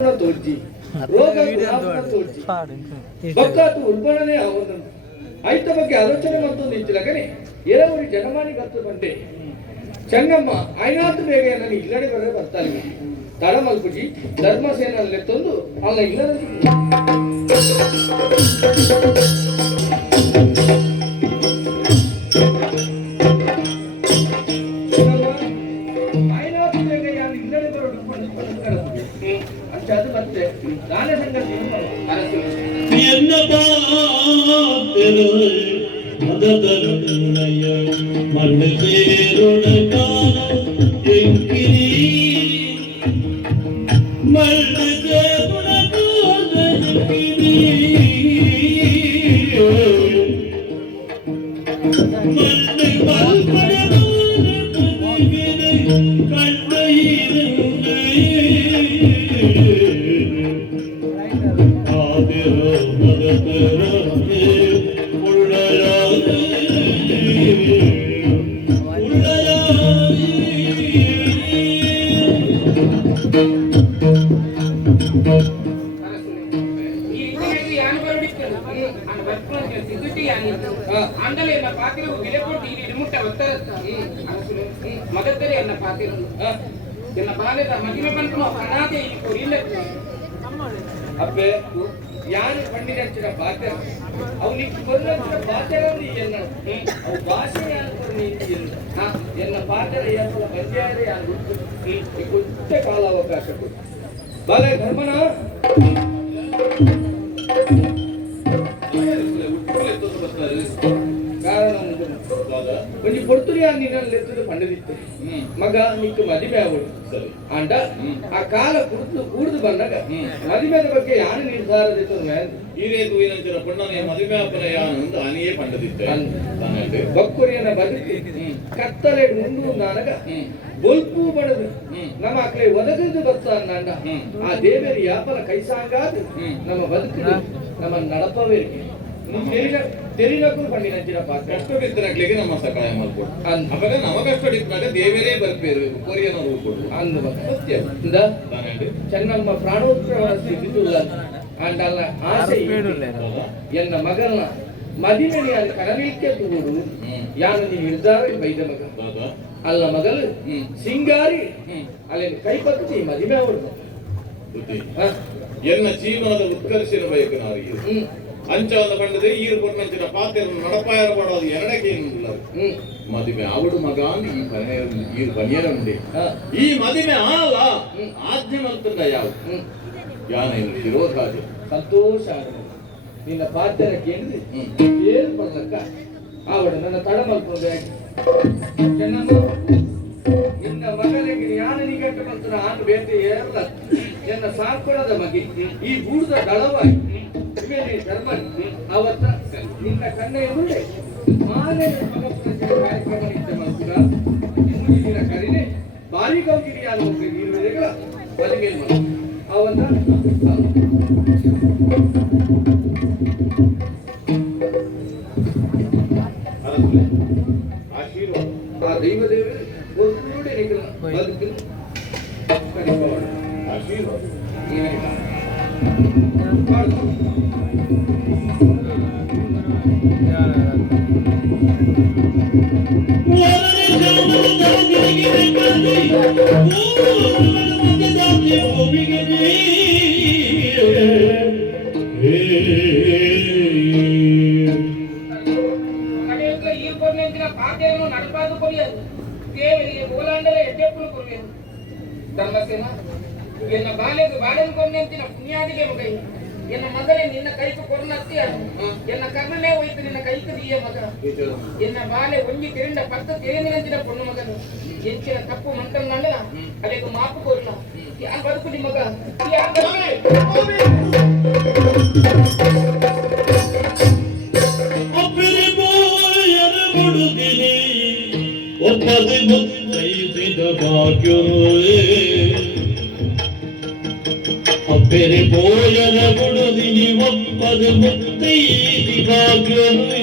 ತೋರ್ಚಿ ರೋಗ ತೋರ್ಚಿ ಬೊಕ್ಕಾತು ಉಲ್ಬಣನೆ ಅವನು ಐತ ಬಗ್ಗೆ ಆಲೋಚನೆ ಮತ್ತೊಂದು ಇಚ್ಚಿಲ್ಲ ಕಣೆ ಎರವರಿ ಜನಮಾನಿ ಗತ್ತು ಬಂದೆ ಚಂಗಮ್ಮ ಐನಾತು ಬೇಗ ನಾನು ಇಲ್ಲಡೆ ಬರೇ ಬರ್ತಾನೆ ತಡ ಮಲ್ಪುಜಿ ಧರ್ಮಸೇನಲ್ಲಿ ತಂದು ಅಲ್ಲ ಇಲ್ಲದ ಅದು ಮತ್ತೆ ನಾನೇ ಸಂಗತಿ ಎನ್ನ ಮದದರುಣಯ ಮಣ್ಣು ಸೇರುಣ ಕಾಲ ಎಂಕಿರಿ ಮಣ್ಣು ಸೇರುಣ ಕಾಲ ಎಂಕಿರಿ ಮಣ್ಣು ಮಲ್ಪಡಲು ಅಪ್ಪೆ ಯಾರು ಪಂಡಿತ ಬಾಧ್ಯ ಅವನಿಗೆ ಬಂದಂತ ಬಾಧ್ಯರನ್ನು ಅವು ಭಾಷೆ ಎನ್ನ ಪಾತ್ರ ಏರ್ಪಡ ಬಂದ್ಯಾರೆ ಯಾರು ಕೊಟ್ಟ ಕಾಲಾವಕಾಶ ಕೊಟ್ಟು ಬಾಲೆ ಧರ್ಮನ ಕಾರಣ కొంచెం పొడుతుడి అని నేను లెత్తది పండిదిtte మగ నీకు మదిమే అవడు సరే అంట ఆ కాಲ ಕೂಡುದು ಬಂದಾಗ ಮದಿಮೆದ ಬಗ್ಗೆ ಯಾರು ನಿರ್ಧಾರ ಇತ್ತು ಈರೇದು ಏನಂತರ ಪಣ್ಣನೆ ಮದಿಮೆ ಅಪ್ಪನ ಯಾನು ಅಂತ ಅನಿಯೇ ಪಂಡದಿತ್ತೆ ತಾನಂತೆ ಬಕ್ಕುರಿಯನ ಬದುಕಿ ಕತ್ತಲೆ ಮುಂಡು ನಾನಗ ಬೊಲ್ಪು ಬಡದು ನಮ್ಮ ಅಕ್ಲೆ ಒದಗಿದು ಬರ್ತಾ ಅಂದ ಆ ದೇವರ ಯಾಪನ ಕೈಸಾಂಗಾದು ನಮ್ಮ ಬದುಕು ನಮ್ಮ ನಡಪವೇರಿಗೆ ತೆರಿನಕ್ಕೂ ಪಂಡಿನ ಕಷ್ಟ ಬಿದ್ದನಕ್ಲಿಗೆ ನಮ್ಮ ಸಕಾಯ ಮಾಡ್ಕೊಡು ಅವಾಗ ನಮ ಕಷ್ಟ ಬಿದ್ದಾಗ ದೇವರೇ ಬರ್ಪೇರು ಕೊರಿಯನ ರೂಪಡು ಅಂದ ಸತ್ಯ ಚೆನ್ನಮ್ಮ ಪ್ರಾಣೋತ್ಸವ ಸ್ಥಿತಿಲ್ಲ ಅಂಡಲ್ಲ ಆಸೆ ಎನ್ನ ಮಗನ ಮದಿಮೆನಿ ಅದು ಕನವಿಲ್ಕೆ ತೂಡು ಯಾನು ನೀ ನಿರ್ಧಾರ ಬೈದ ಮಗ ಅಲ್ಲ ಮಗಲು ಸಿಂಗಾರಿ ಅಲ್ಲಿ ಕೈ ಪಕ್ಕಿ ಮದಿಮೆ ಅವರು ಎನ್ನ ಜೀವನದ ಉತ್ಕರ್ಷಣ ಬಯಕ ನಾವು ಅಂಚಾದ ಪಂಡದೆ ಈರು ಕೊಟ್ಟಂಚಿನ ಪಾತ್ರ ನಡಪಾಯರ ಮಾಡೋದು ಎರಡಕ್ಕೆ ಏನಿಲ್ಲ ಮದುವೆ ಅವಡು ಮಗ ಈ ಬನಿಯರ ಉಂಡೆ ಈ ಮದುವೆ ಆಲ ಆಜ್ಞೆ ಮಲ್ತಂದ ಯಾವ ಯಾನೇನು ಶಿರೋಧಾಜ ಸಂತೋಷ ನಿನ್ನ ಪಾತ್ರ ಕೇಳಿದ್ರೆ ಏನು ಬರ್ಲಕ್ಕ ಅವಡು ನನ್ನ ತಡ ಮಲ್ಕೊಂಡೆ ನಿನ್ನ ಮಗನಿಗೆ ಯಾನ ನಿಗಟ್ಟು ಬಂತ ಆನು ಬೇಟೆ ಏರಲ್ಲ ಎನ್ನ ಸಾಕೊಳದ ಮಗೆ ಈ ಗೂಡದ ದಳವಾಗಿ ಧರ್ಮ ಅವತ್ತ ನಿನ್ನ ಕಣ್ಣೆಯ ಮುಂದೆ ಮಾಲೆ ಕಾರ್ಯಕ್ರಮ ನಿಂತ ಮಲ್ಪುರ ಇಂದಿನ ಕರಿನೆ ಬಾರಿ ಗೌಗಿರಿಯಾದ ನೀರುವೆಗಳ ಬಲಿಗೆ ಅವನ್ನ ಆ ದೈವ ದೇವರು ಒಂದು ಬದುಕು ಆಶೀರ್ವಾದ నడపాదు కొరియదు దేవರಿಗೆ ಗೋಲಾಂಡಲೆ ಎಟ್ಟೆಪ್ಪು ಕೊರಿಯದು ಧರ್ಮಸೇನ ಎನ್ನ ಬಾಳೆನು ಕೊನ್ನೆಂತಿನ ಪುಣ್ಯಾದಿಗೆ ಮಗೈ ಎನ್ನ ಮಗನೇ ನಿನ್ನ ಕೈಕು ಕೊರ್ನತ್ತಿ ಎನ್ನ ಕರ್ಣನೇ ಹೋಯ್ತು ನಿನ್ನ ಕೈಕು ದೀಯ ಮಗ ಎನ್ನ ಬಾಲೆ ಒಂಜಿ ತಿರಿಂಡ ಪತ್ತು ತೇನಿನಂತಿನ ಪೊಣ್ಣು ಮಗನು ಎಂಚಿನ ತಪ್ಪು ಮಂಟಂಗಂಡ ಅಲ್ಲಿಗೆ ಮಾಪು ಕೊರ್ಲ ಯಾನ್ ಬದುಕು ನಿ ಮಗ ಒಪ್ಪದೆ ಮುತ್ತೈದ ಭಾಗ್ಯವೇ ಅಪ್ಪೆರೆ ಬೋಯನ ಗುಡುದಿನಿ ಒಪ್ಪದೆ ಮುತ್ತೈದಿ ಭಾಗ್ಯವೇ